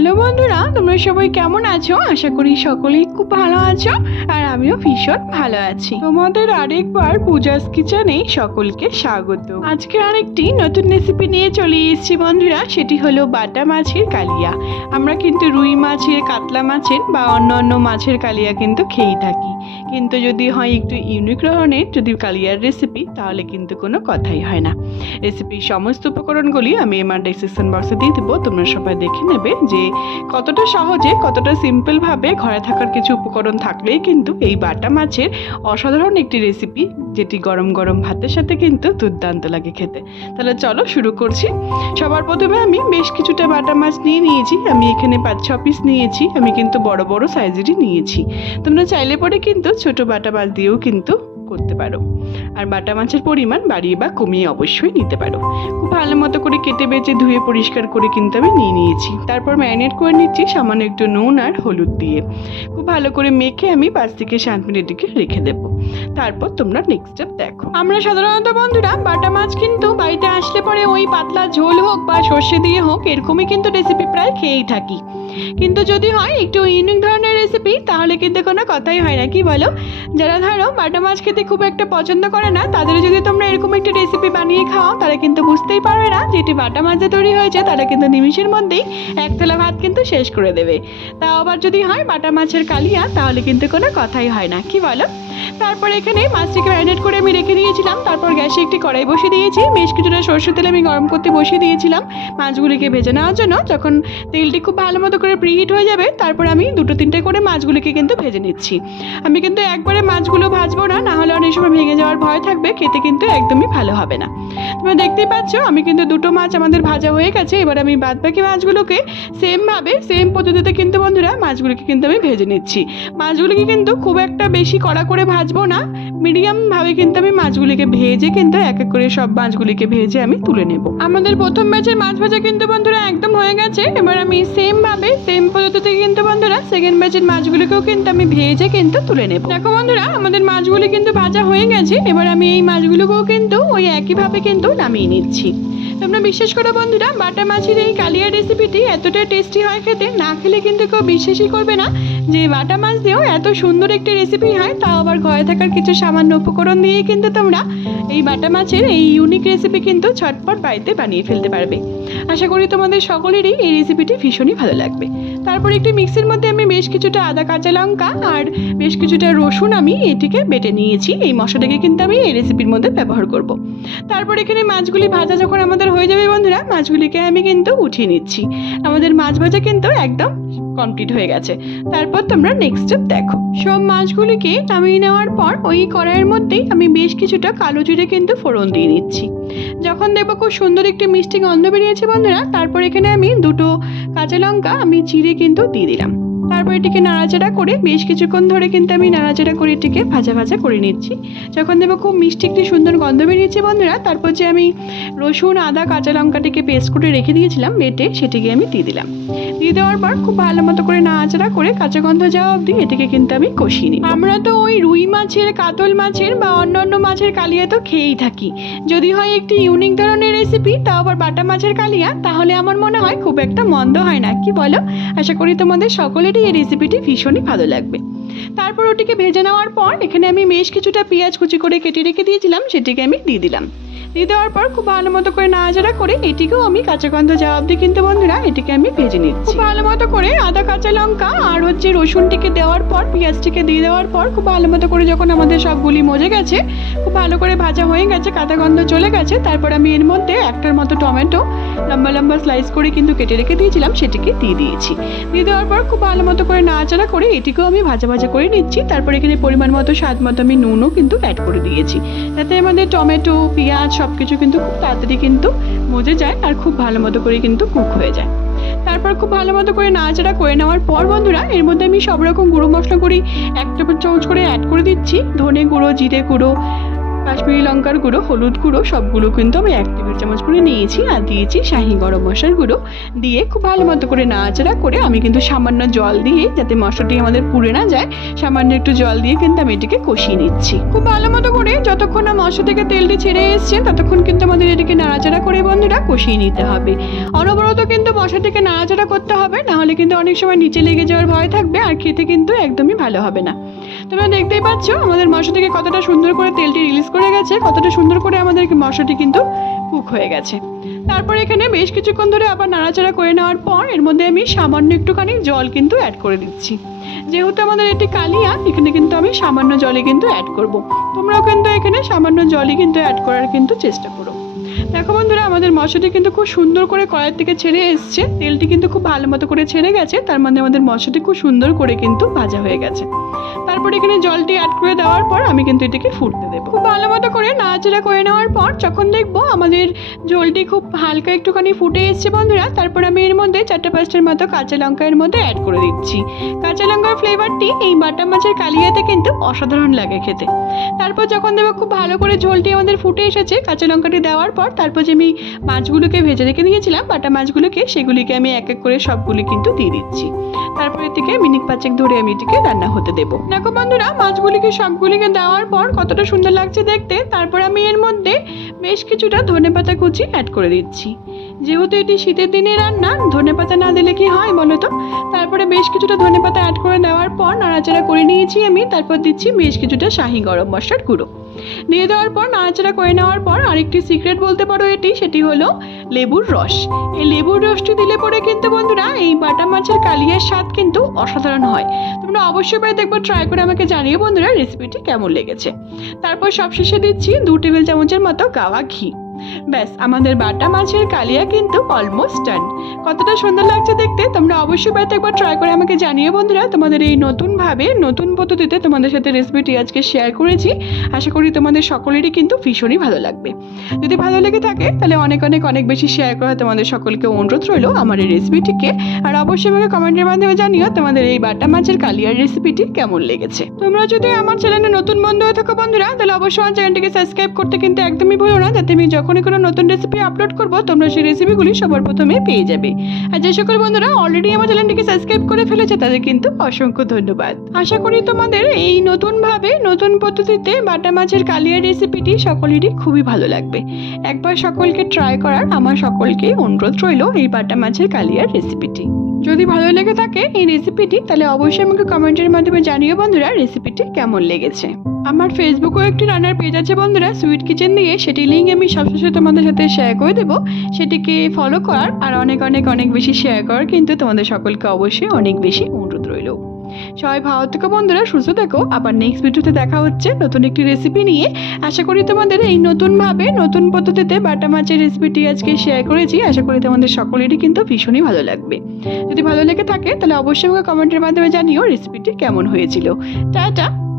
Hello বন্ধুরা, তোমরা সবাই কেমন আছো? আশা করি সকলেই খুব ভালো আছো আর আমিও ভীষণ ভালো আছি। তোমাদের আরেকবার পূজাস কিচেনে সকলকে স্বাগত। আজকে আরেকটি নতুন রেসিপি নিয়ে চলে এসেছি বন্ধুরা, সেটি হলো বাটা মাছের কালিয়া। আমরা কিন্তু রুই মাছের, কাতলা মাছের বা অন্য অন্য মাছের কালিয়া কিন্তু খেয়েই থাকি। কিন্তু যদি হয় একটু ইউনিক ধরনের যদি কালিয়ার রেসিপি তাহলে কিন্তু কোনো কথাই হয় না। রেসিপির সমস্ত উপকরণগুলি আমি আমার ডিসক্রিপশন বক্সে দিয়ে দেবো, তোমরা সবাই দেখে নেবে যে কতটা সহজে, কতটা সিম্পলভাবে ঘরে থাকার কিছু উপকরণ থাকলেই কিন্তু এই বাটা মাছের অসাধারণ একটি রেসিপি যেটি গরম গরম ভাতের সাথে কিন্তু দুর্দান্ত লাগে খেতে। তাহলে চলো শুরু করছি। সবার প্রথমে আমি বেশ কিছুটা বাটা মাছ নিয়ে নিয়েছি। আমি এখানে পাঁচ, ছ পিস নিয়েছি। আমি কিন্তু বড় বড় সাইজেরই নিয়েছি। তোমরা চাইলে পরে কিন্তু ছোট বাটা মাছ দিয়েও কিন্তু করতে পারো। আর বাটা মাছের পরিমাণ বাড়িয়ে বা কমিয়ে অবশ্যই নিতে পারো। খুব ভালো মতো করে কেটে বেছে ধুয়ে পরিষ্কার করে কিন্তু আমি নিয়ে নিয়েছি। তারপর ম্যারিনেট করে নিচ্ছি সামান্য একটু নুন আর হলুদ দিয়ে। খুব ভালো করে মেখে আমি পাঁচ থেকে সাত মিনিটকে রেখে দেবো। তারপর তোমরা নেক্সট স্টেপ দেখো। আমরা সাধারণত বন্ধুরা বাটা মাছ কিন্তু বাড়িতে আসলে পরে ওই পাতলা ঝোল হোক বা সর্ষে দিয়ে হোক, এরকমই কিন্তু রেসিপি প্রায় খেয়েই থাকি। কিন্তু যদি হয় একটু ইউনিক ধরনের রেসিপি তাহলে কিন্তু কোনো কথাই হয় না। কি বলো? যারা ধরো বাটা মাছ খেতে খুব একটা পছন্দ করে না তাদের যদি তোমরা এরকম একটা রেসিপি বানিয়ে খাও, তারা কিন্তু বুঝতেই পারবে না যে এটি বাটা মাছে তৈরি হয়েছে, তারা কিন্তু নিমিষের মধ্যেই এক থালা ভাত কিন্তু শেষ করে দেবে। তাও আবার যদি হয় বাটা মাছের কালিয়া, তাহলে কিন্তু কোনো কথাই হয় না, কি বলো? তারপর এখানে মাছটিকে ম্যারিনেট করে আমি রেখে দিয়েছিলাম, তারপর গ্যাসে একটি কড়াই বসিয়ে দিয়েছি, বেশ কিছুটা সরষের তেল আমি গরম করতে বসিয়ে দিয়েছিলাম। মাছগুলিকে ভেজে নেওয়ার জন্য যখন তেলটি খুব ভালো মতো করে প্রিহিট হয়ে যাবে, তারপর আমি দুটো তিনটে করে মাছগুলিকে কিন্তু ভেজে নিচ্ছি। আমি কিন্তু একবারে মাছগুলো ভাজবো না না হলে অনেক সময় ভেঙে যাওয়ার ভয় থাকবে, খেতে কিন্তু একদমই ভালো হবে না। তোমরা দেখতেই পাচ্ছ, আমি কিন্তু দুটো মাছ আমাদের ভাজা হয়ে গেছে, এবার আমি বাদ বাকি মাছগুলোকে সেমভাবে সেম পদ্ধতিতে কিন্তু বন্ধুরা মাছগুলোকে কিন্তু আমি ভেজে নিচ্ছি। মাছগুলিকে কিন্তু খুব একটা বেশি কড়া করে ভাজবো না মিডিয়ামভাবে কিন্তু আমি মাছগুলিকে ভেজে কিন্তু এক এক করে সব মাছগুলিকে ভেজে আমি তুলে নেব। আমাদের প্রথম ব্যাচের মাছ ভাজা কিন্তু বন্ধুরা একদম হয়ে গেছে, এবার আমি সেম ভাবে সেম পদ্ধতিতে কিন্তু বন্ধুরা সেকেন্ড ব্যাচের মাছগুলিকেও কিন্তু আমি ভেজে কিন্তু তুলে নেব। দেখো বন্ধুরা, আমাদের মাছগুলি কিন্তু ভাজা হয়ে গেছে, এবার আমি এই মাছগুলোকেও কিন্তু ওই একইভাবে কিন্তু নামিয়ে নিচ্ছি। তোমরা বিশ্বাস করো বন্ধুরা, বাটা মাছের এই কালিয়া রেসিপিটি এতটা টেস্টি হয় খেতে, না খেলে কিন্তু কেউ বিশ্বাসই করবে না যে বাটা মাছ দিয়েও এত সুন্দর একটি রেসিপি হয়, তাও আবার ঘরে থাকার কিছু সামান্য উপকরণ দিয়ে কিন্তু তোমরা এই বাটা মাছের এই ইউনিক রেসিপি কিন্তু ছটপট বাড়িতে বানিয়ে ফেলতে পারবে। আশা করি তোমাদের সকলেরই এই রেসিপিটি ভীষণই ভালো লাগবে। তারপর একটি মিক্সির মধ্যে আমি বেশ কিছুটা আদা, কাঁচা লঙ্কা আর বেশ কিছুটা রসুন আমি এটিকে বেটে নিয়েছি। এই মশলাটাকে কিন্তু আমি এই রেসিপির মধ্যে ব্যবহার করব। তারপর এখানে মাছগুলি ভাজা যখন আমাদের হয়ে যাবে বন্ধুরা, মাছগুলিকে আমি কিন্তু উঠিয়ে নিচ্ছি। আমাদের মাছ ভাজা কিন্তু একদম কমপ্লিট হয়ে গেছে। তারপর তোমরা নেক্সট স্টেপ দেখো। সব মাছগুলিকে নামিয়ে নেওয়ার পর ওই কড়াইয়ের মধ্যেই আমি বেশ কিছুটা কালো জিরে কিন্তু ফোড়ন দিয়ে নিচ্ছি। যখন দেখব খুব সুন্দর একটি মিষ্টি গন্ধ বেরিয়েছে বন্ধুরা, তারপর এখানে আমি দুটো কাঁচা লঙ্কা আমি চিড়ে কিন্তু দিয়ে দিলাম। তারপর এটিকে নাড়াচাড়া করে বেশ কিছুক্ষণ ধরে কিন্তু আমি নাড়াচাড়া করে এটিকে ভাজা ভাজা করে নিচ্ছি। যখন দেখব খুব মিষ্টি একটি সুন্দর গন্ধ বেরিয়েছে বন্ধুরা, তারপর যে আমি রসুন, আদা, কাঁচা লঙ্কাটিকে পেস্ট করে রেখে দিয়েছিলাম, বেটে সেটিকে আমি দিয়ে দিলাম। দিয়ে দেওয়ার পর খুব ভালো মতো করে নাড়াচাড়া করে কাঁচা গন্ধ যাওয়া অবধি এটিকে কিন্তু আমি কষিয়ে নিই আমরা তো ওই রুই মাছের, কাতল মাছের বা অন্য অন্য মাছের কালিয়া তো খেয়েই থাকি। যদি হয় একটি ইউনিক ধরনের রেসিপি তাও আবার বাটা মাছের কালিয়া, তাহলে আমার মনে হয় খুব একটা মন্দ হয় না। কি বলো? আশা করি তোমাদের সকলেরই এই রেসিপিটি ভীষণই ভালো লাগবে। তারপর ওটিকে ভেজে নেওয়ার পর এখানে আমি বেশ কিছুটা পেঁয়াজ কুচি করে কেটে রেখে দিয়েছিলাম, সেটিকে আমি দিয়ে দিলাম। দিয়ে দেওয়ার পর খুব ভালো মতো করে নাড়াচাড়া করে এটিকেও আমি কাঁচা গন্ধ যাওয়া কিন্তু বন্ধুরা, এটিকে আমি ভেজে নিচ্ছি। খুব ভালো মতো করে আদা, কাঁচা লঙ্কা আর হচ্ছে রসুনটিকে দেওয়ার পর, পেঁয়াজটিকে দিয়ে দেওয়ার পর খুব ভালো মতো করে যখন আমাদের সবগুলি মজে গেছে, খুব ভালো করে ভাজা হয়ে গেছে, কাঁচা গন্ধ চলে গেছে, তারপর আমি এর মধ্যে একটার মতো টমেটো লম্বা লম্বা স্লাইস করে কিন্তু কেটে রেখে দিয়েছিলাম, সেটিকে দিয়ে দিয়েছি। দিয়ে দেওয়ার পর খুব ভালো মতো করে নাড়াচাড়া করে এটিকেও আমি ভাজা ভাজা করে নিচ্ছি, তারপর এখানে পরিমাণ মতো স্বাদ মতো আমি নুনও কিন্তু অ্যাড করে দিয়েছি। যাতে আমাদের টমেটো, পেঁয়াজ সব কিছু কিন্তু খুব তাড়াতাড়ি কিন্তু মজে যায় আর খুব ভালো মতো করে কিন্তু কুক হয়ে যায়। তারপর খুব ভালো মতো করে নাড়াচাড়া করে নেওয়ার পর বন্ধুরা, এর মধ্যে আমি সব রকম গুঁড়ো মশলা করি, এক টেবিল চামচ করে অ্যাড করে দিচ্ছি, ধনে গুঁড়ো, জিরে গুঁড়ো কাশ্মীরি লঙ্কার গুঁড়ো, হলুদ গুঁড়ো, সবগুলো কিন্তু আমি এক টেবিল চামচ করে নিয়েছি আর দিয়েছি শাহি গরম মশলার গুঁড়ো। দিয়ে খুব ভালো মতো করে নাড়াচাড়া করে আমি কিন্তু সামান্য জল দিয়ে, যাতে মশলাটি আমাদের পুড়ে না যায়, সামান্য একটু জল দিয়ে কিন্তু আমি এটিকে কষিয়ে নিচ্ছি। খুব ভালো মতো করে যতক্ষণ না মশলা থেকে তেলটি ছেড়ে এসছে, ততক্ষণ কিন্তু আমাদের এটিকে নাড়াচাড়া করে বন্ধুরা কষিয়ে নিতে হবে। অনবরত কিন্তু মশলাটিকে নাড়াচাড়া করতে হবে নাহলে কিন্তু অনেক সময় নিচে লেগে যাওয়ার ভয় থাকবে আর খেতে কিন্তু একদমই ভালো হবে না। তোমরা দেখতেই পাচ্ছ, আমাদের মশলা থেকে কতটা সুন্দর করে তেলটি রিলিজ করে গেছে, কতটা সুন্দর করে আমাদের মশাটি কিন্তু কুক হয়ে গেছে। তারপর এখানে বেশ কিছুক্ষণ ধরে আবার নাড়াচাড়া করে নেওয়ার পর, এর মধ্যে আমি সামান্য একটুখানি জল কিন্তু অ্যাড করে দিচ্ছি। যেহেতু আমাদের এটি কালিয়া এখানে কিন্তু আমি সামান্য জলে কিন্তু অ্যাড করব। তোমরাও কিন্তু এখানে সামান্য জলই কিন্তু অ্যাড করার কিন্তু চেষ্টা করো। দেখো বন্ধুরা, আমাদের মশলাটি কিন্তু খুব সুন্দর করে কড়াইয়ের থেকে ছেড়ে এসছে। তেলটি কিন্তু খুব ভালো মতো করে ছেড়ে গেছে, তার মানে আমাদের মশলাটি খুব সুন্দর করে কিন্তু ভাজা হয়ে গেছে। তারপর এখানে জলটি অ্যাড করে দেওয়ার পর আমি কিন্তু এটাকে ফুটতে দেবো। খুব ভালো মতো করে নাড়াচাড়া করে নেওয়ার পর যখন দেখব আমাদের ঝোলটি খুব হালকা একটুখানি ফুটে এসছে বন্ধুরা, তারপর আমি এর মধ্যে চারটে পাঁচটার মতো কাঁচা লঙ্কা এর মধ্যে অ্যাড করে দিচ্ছি। কাঁচা লঙ্কার ফ্লেভারটি এই বাটা মাছের কালিয়াতে কিন্তু অসাধারণ লাগে খেতে। তারপর যখন দেখব খুব ভালো করে ঝোলটি আমাদের ফুটে এসেছে, কাঁচা লঙ্কাটি দেওয়ার পর তারপর যে আমি মাছগুলোকে ভেজে রেখে দিয়েছিলাম, বাটা মাছগুলোকে, সেগুলিকে আমি এক এক করে সবগুলি কিন্তু দিয়ে দিচ্ছি। তারপর এদিকে মিনিট পাঁচেক ধরে আমি এটিকে রান্না হতে দেবো। দেখো বন্ধুরা, মাছগুলিকে সবগুলিকে দেওয়ার পর কতটা সুন্দর লাগছে দেখতে, তারপর আমি এর মধ্যে বেশ কিছুটা ধনেপাতা কুচি অ্যাড করে দিচ্ছি। যেহেতু এটি শীতের দিনে রান্না, ধনেপাতা না দিলে কি হয় বলো তো? তারপরে বেশ কিছুটা ধনেপাতা অ্যাড করে দেওয়ার পর নাড়াচাড়া করে নিয়েছি আমি, তারপর দিচ্ছি বেশ কিছুটা শাহি গরম মশলার গুঁড়ো। দিয়ে দেওয়ার পর, নাড়াচাড়া করে নেওয়ার পর আরেকটি সিক্রেট বলতে পারো এটি, সেটি হলো লেবুর রস। এই লেবুর রসটি দিলে পরে কিন্তু বন্ধুরা, এই বাটা মাছের কালিয়ার স্বাদ কিন্তু অসাধারণ হয়। তোমরা অবশ্যই বাড়িতে একবার ট্রাই করে আমাকে জানিয়ে বন্ধুরা রেসিপিটি কেমন লেগেছে। তারপর সবশেষে দিচ্ছি দু টেবিল চামচের মতো গাওয়া ঘি। ব্যাস, আমাদের বাটা মাছের কালিয়া কিন্তু অলমোস্ট ডান কতটা সুন্দর লাগছে দেখতে, তোমরা অবশ্যই বাড়িতে একবার ট্রাই করে আমাকে জানিও বন্ধুরা। তোমাদের এই নতুনভাবে নতুন পদ্ধতিতে তোমাদের সাথে রেসিপিটি আজকে শেয়ার করেছি। আশা করি তোমাদের সকলেরই কিন্তু ভীষণই ভালো লাগবে। যদি ভালো লেগে থাকে, তাহলে অনেক অনেক অনেক বেশি শেয়ার করা তোমাদের সকলকে অনুরোধ রইল আমার এই রেসিপিটিকে আর অবশ্যই আমাকে কমেন্টের মাধ্যমে জানিও তোমাদের এই বাটা মাছের কালিয়ার রেসিপিটি কেমন লেগেছে। তোমরা যদি আমার চ্যানেলে নতুন বন্ধু হয়ে থাকো বন্ধুরা, তাহলে অবশ্যই আমার চ্যানেলটিকে সাবস্ক্রাইব করতে কিন্তু একদমই ভুলো না। যাতে আমি যখনই কোনো নতুন রেসিপি আপলোড করব, তোমরা সেই রেসিপিগুলি সবার প্রথমে পেয়ে যাবে। আর যে সকল বন্ধুরা অলরেডি আমার চ্যানেলটিকে সাবস্ক্রাইব করে ফেলেছে, তাদের কিন্তু অসংখ্য ধন্যবাদ। আশা করি তোমাদের এই নতুনভাবে, নতুন পদ্ধতিতে বাটা মাছের কালিয়া রেসিপিটি সকলেরই খুবই ভালো লাগবে। একবার সকলকে ট্রাই করার আমার সকলকে অনুরোধ রইল এই বাটা মাছের কালিয়ার রেসিপিটি যদি ভালো লেগে থাকে এই রেসিপিটি তাহলে অবশ্যই আমাকে কমেন্টের মাধ্যমে জানিও বন্ধুরা রেসিপিটি কেমন লেগেছে। আমার ফেসবুকেও একটি রান্নার পেজ আছে বন্ধুরা সুইট কিচেন দিয়ে। সেটি লিঙ্ক আমি সবসময় তোমাদের সাথে শেয়ার করে দেবো। সেটিকে ফলো করার আর অনেক অনেক অনেক বেশি শেয়ার করার কিন্তু তোমাদের সকলকে অবশ্যই অনেক বেশি অনুরোধ রইল। সবাই ভালো থেকো বন্ধুরা, সুস্থ থেকো। আবার নেক্সট ভিডিওতে দেখা হচ্ছে নতুন একটি রেসিপি নিয়ে। আশা করি তোমাদের এই নতুনভাবে, নতুন পদ্ধতিতে বাটা মাছের রেসিপিটি আজকে শেয়ার করেছি। আশা করি তোমাদের সকলেরই কিন্তু ভীষণই ভালো লাগবে। যদি ভালো লেগে থাকে, তাহলে অবশ্যই আমাকে কমেন্টের মাধ্যমে জানিও রেসিপিটি কেমন হয়েছিল। টাটা!